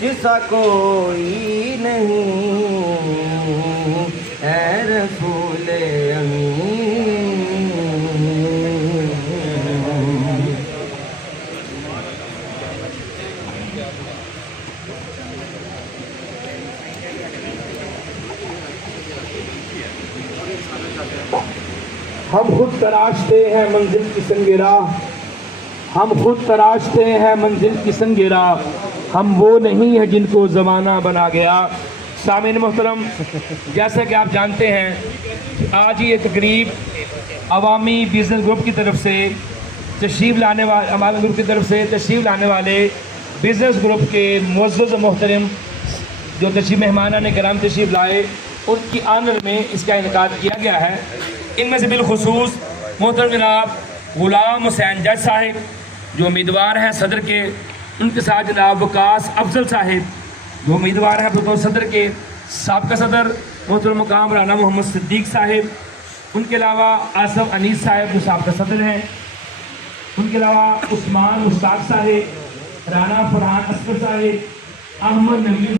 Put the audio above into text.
تجھ سا کوئی نہیں اے رسول امین۔ ہم خود تراشتے ہیں منزل کی سنگ راہ، ہم خود تراشتے ہیں منزل کی سنگ راہ، ہم وہ نہیں ہیں جن کو زمانہ بنا گیا۔ سامعین محترم، جیسا کہ آپ جانتے ہیں آج یہ تقریب عوامی بزنس گروپ کی طرف سے تشریف لانے والے عوامی گروپ کی طرف سے تشریف لانے والے بزنس گروپ کے معزز و محترم جو تشریف مہمانان کرام تشریف لائے ان کی آنر میں اس کا انعقاد کیا گیا ہے۔ ان میں سے بالخصوص محترم جناب غلام حسین جج صاحب جو امیدوار ہیں صدر کے، ان کے ساتھ جناب وقاص افضل صاحب جو امیدوار ہیں بطور صدر کے، سابقہ صدر محترم مقام رانا محمد صدیق صاحب، ان کے علاوہ آصف انیس صاحب جو سابقہ صدر ہیں، ان کے علاوہ عثمان مشتاق صاحب، رانا فرحان اصغر صاحب، احمد نبی